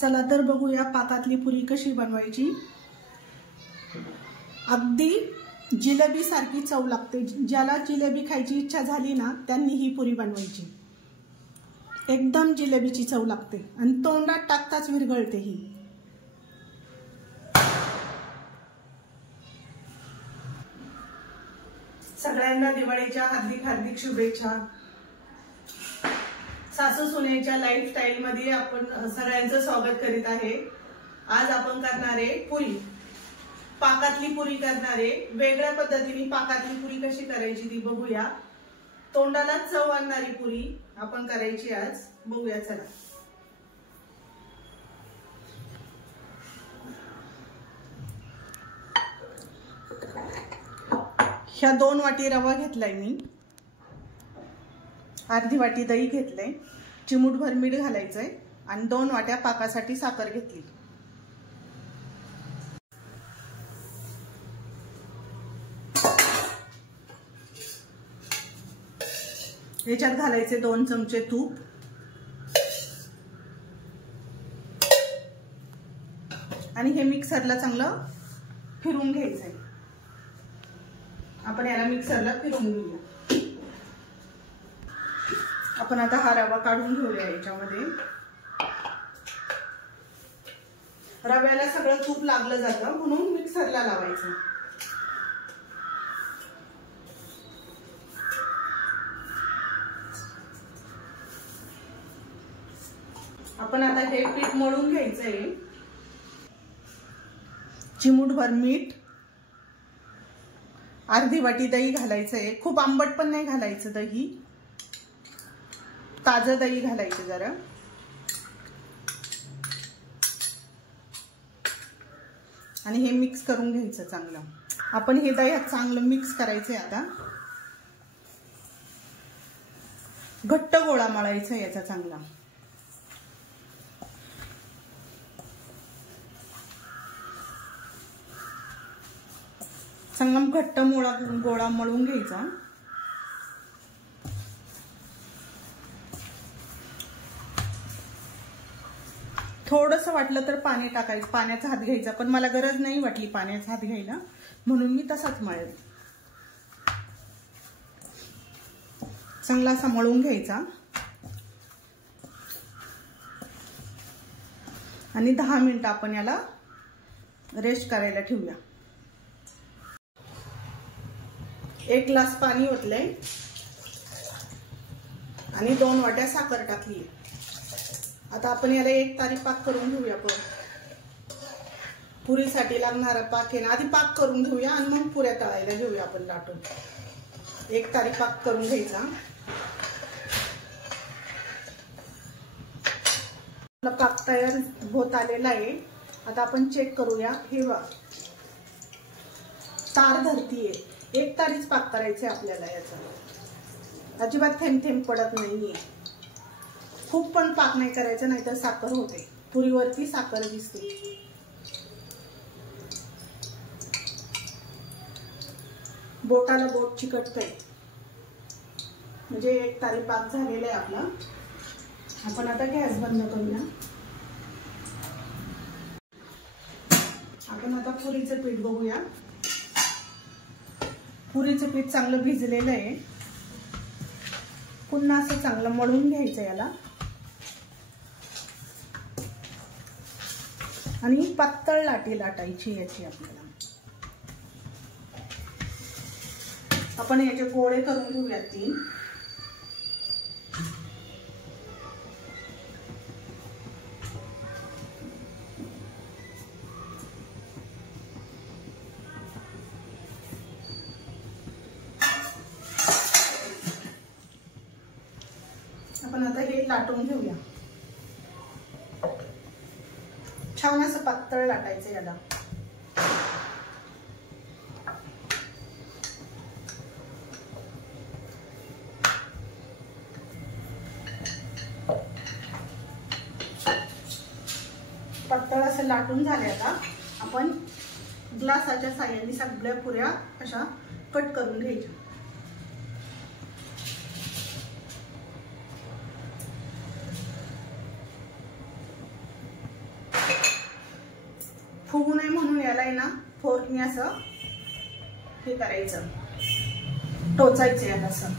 चला तर बघूया पाकातली पुरी कशी बनवायची। अगदी जिलेबी सारखी चव लागते। ज्याला जिलेबी खायची इच्छा झाली ना त्यांनी ही पुरी बनवायची। एकदम जिलेबीची चव लागते आणि तोंडात टाकताच विरघळते ही। सगळ्यांना दिवाळीच्या हार्दिक हार्दिक शुभेच्छा। सासू सुनेच्या लाईफस्टाईल मध्ये आपण सगळ्यांचं स्वागत करीत आहे। आज आपण करणार आहे पुरी, पाकातली पुरी करणार आहे। वेगळ्या पद्धतीने पाकातली पुरी कशी करायची ती बघूया। तोंडाला चव आणणारी पुरी आपण करायची आज, बघूया चला। ह्या 2 वाटी रवा घेतलाय मी, अर्धी वाटी दही घेतलंय, चिमूटभर मीठ घालायचंय आणि 2 वाट्या पाकासाठी साखर घेतली। याच्यात घालायचे 2 चमचे तूप आणि हे मिक्सरला चांगलं फिरवून घ्यायचंय। आपण याला मिक्सरला फिरवून घेऊया। आपण आता हा रवा काढून घेऊया याच्यामध्ये। रव्याला सगळं तूप लागलं जातं म्हणून मिक्सरला लावायचं। आपण आता हे पीठ मळून घ्यायचंय। चिमूटभर मीठ, अर्धी वाटी दही घालायचंय। खूप आंबट पण नाही घालायचं दही, ताजं दही घालायचं जरा। आणि हे मिक्स करून घ्यायचं चांगलं। आपण हे दह्यात चांगलं मिक्स करायचंय। आता घट्ट गोळा मळायचा याचा चांगला। चांगला घट्ट गोळा मळून घ्यायचा। थोडंसं वाटलं तर पाणी टाकायचं, पाण्याचा हात घ्यायचा, पण मला गरज नाही वाटली पाण्याचा हात घ्यायला म्हणून मी तसाच मळेल। चांगला असा मळून घ्यायचा आणि 10 मिनिटं आपण याला रेस्ट करायला ठेवूया। 1 ग्लास पाणी ओतलंय आणि 2 वाट्या साखर टाकली। आता आपण याला 1 तारी पाक करून घेऊया। पुरीसाठी लागणारा पाक आहे ना, आधी पाक करून घेऊया आणि मग पुऱ्या तळायला घेऊया आपण लाटून। 1 तारी पाक करून घ्यायचा। आपला पाक तयार होत आलेला आहे। आता आपण चेक करूया। हे बघ तार धरतीये। 1 तारीच पाक करायचे आपल्याला याचा, अजिबात थेंब थेंब पडत नाहीये। खूप पण पाक नाही करायचा, नाहीतर साखर होते, पुरीवरती साखर दिसते। बोटाला बोट चिकटतंय म्हणजे 1 तारी पाक झालेला आहे आपला। आपण आता गॅस बंद करूया। आपण आता पुरीचं पीठ बघूया। पुरीचं पीठ चांगलं भिजलेलं आहे। पुन्हा असं चांगलं मळून घ्यायचं याला आणि पातळ लाटी लाटायची याची आपल्याला। आपण याचे गोळे करून घेऊयात 3। आपण आता हे लाटून घेऊया। छान असं पातळ लाटायचं याला। पातळ असं लाटून झाले। आता आपण ग्लासाच्या साहाय्याने सगळ्या पुऱ्या अशा कट करून घ्यायच्या। फुगू नये म्हणून याला आहे ना फोर्कने असं हे करायचं, टोचायचं याला असं,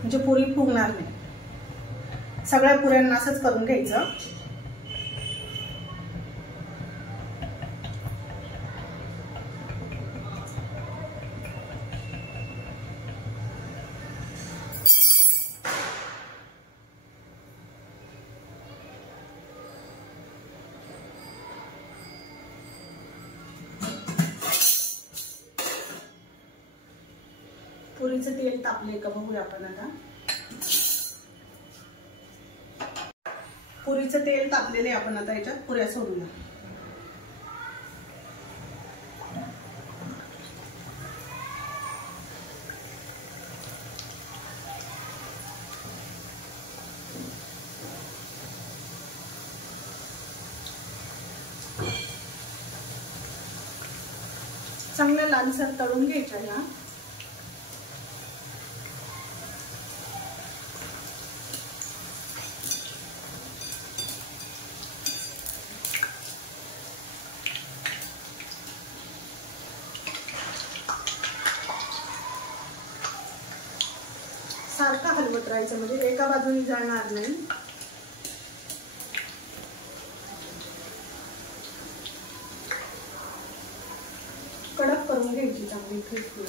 म्हणजे पुरी फुगणार नाही। सगळ्या पुऱ्यांना असंच करून घ्यायचं। पुरीचं तेल तापले का बघूया आपण आता। पुरीचं तेल तापलेले आपण आता याच्यात पुऱ्या सोडूया। चांगल्या लालसर तळून घ्यायच्या या। सारखा हलवत राहायचं, म्हणजे एका बाजूने जळणार नाही। कडक करून घ्यायची चांगली क्रिस्पी।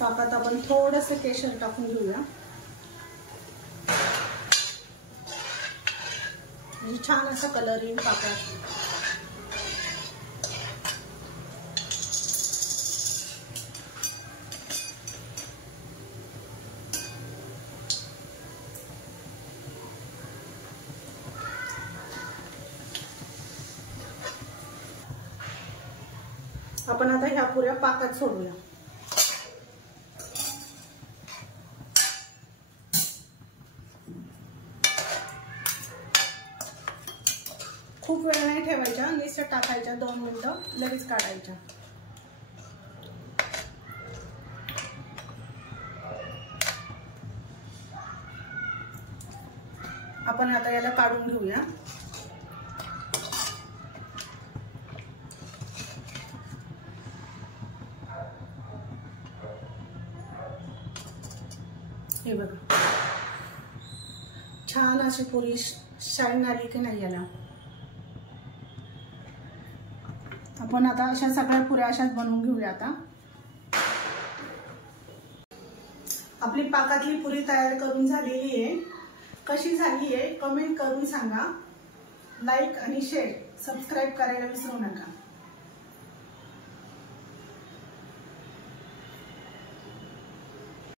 पाकात आपण थोडंसं केशर टाकून घेऊया, म्हणजे छान असा कलर येईल पाकात। आपण आता ह्या पुऱ्या पाकात सोडूया। खूप वेळ नाही ठेवायच्या, नुसतं टाकायच्या, 2 मिनिटं लगेच काढायच्या। आपण आता याला काढून घेऊया। हे बघा छान अशी पुरी शाईन आली की नाही याला। आपण आता अशा सगळ्या पुऱ्या अशाच बनवून घेऊया। आता आपली पाकातली पुरी तयार करून झालेली आहे। कशी झाली आहे कमेंट करून सांगा। लाईक आणि शेअर सबस्क्राईब करायला विसरू नका।